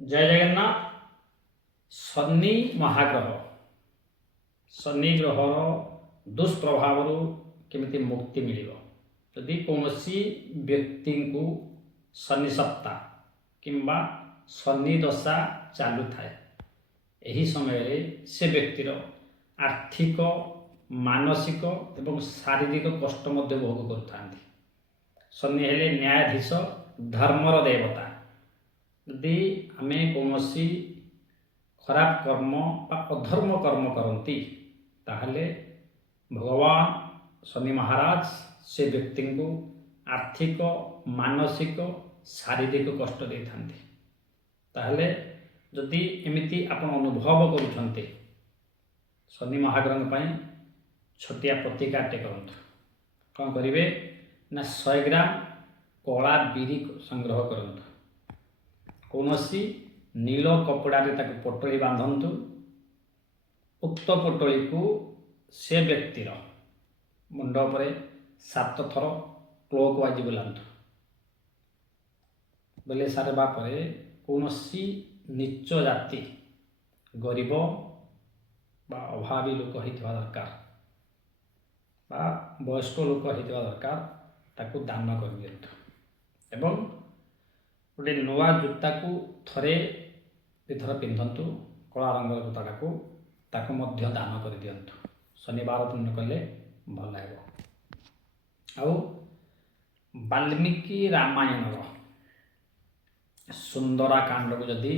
जय जगन्नाथ। शनि महाग्रह, शनि ग्रहर दुष्प्रभाव केमिति मुक्ति मिल जदि कौन व्यक्ति को शनि सप्ता किंबा शनि दशा चालू थाए यही समय से व्यक्तिर आर्थिक मानसिक एवं शारीरिक कष्ट भोग कर शनि हेले न्यायाधीश धर्मर देवता। यदि आमे कौन खराब कर्म बा अधर्म कर्म करती ताहले भगवान शनि महाराज से व्यक्ति को आर्थिक मानसिक शारीरिक कष्ट दे थांती। ताहले जदि एमिति आपण अनुभव करुछन्ते शनि महाग्रह पई छोटिया प्रतिकाटे करंतु। कौन करिवे ना 100 ग्राम कला बिरी संग्रह करंतु। कौनसी नील कपड़ारे ताको पोटली बांधन्तु। उक्त पोटली को से व्यक्तिर मुंड पर 7 थर क्लॉक वाइज बुलांतु। बोले सारे कौनसी नीच जाति गरीब बा अभावी लोक होइथिबा दरकार बा वयस्क लोक होइथिबा दरकार ताकू दान कर दियंतु। एवं गोटे नुआ जूता को थरे दुथर पिंधतु। कला रंग जूता को ताकू मध्य दान कर दियंतु। शनिवार दिन कले भल हेबो। आउ वाल्मीकि रामायण सुंदरा कांड को जदि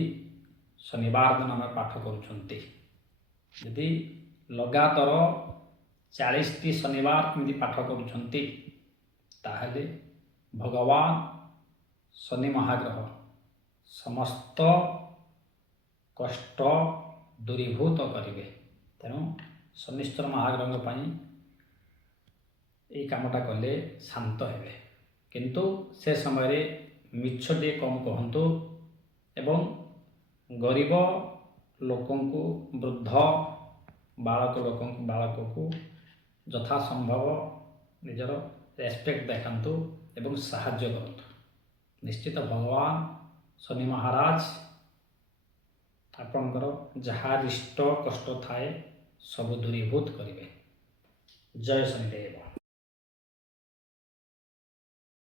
शनिवार दिन आम पाठ करुछंती यदि लगातार 40टी शनिवार एमती पाठ करुछंती ताहले भगवान शनि महाग्रह समस्त कष्ट दूरीभूत करेंगे। तेणु शनिश्चर महाग्रह पर यही कामटा कले शांत हेबे। किंतु से समय मिछटे कम कहतु एवं गरीब लोकों को वृद्ध बालक को यथा संभव निजर रेस्पेक्ट देखातु एवं साहाय्य करतु। निश्चित भगवान शनि महाराज आपणकर जहाँ इष्ट कष्ट थाए सब दूरीभूत करेंगे। जय शनिदेव।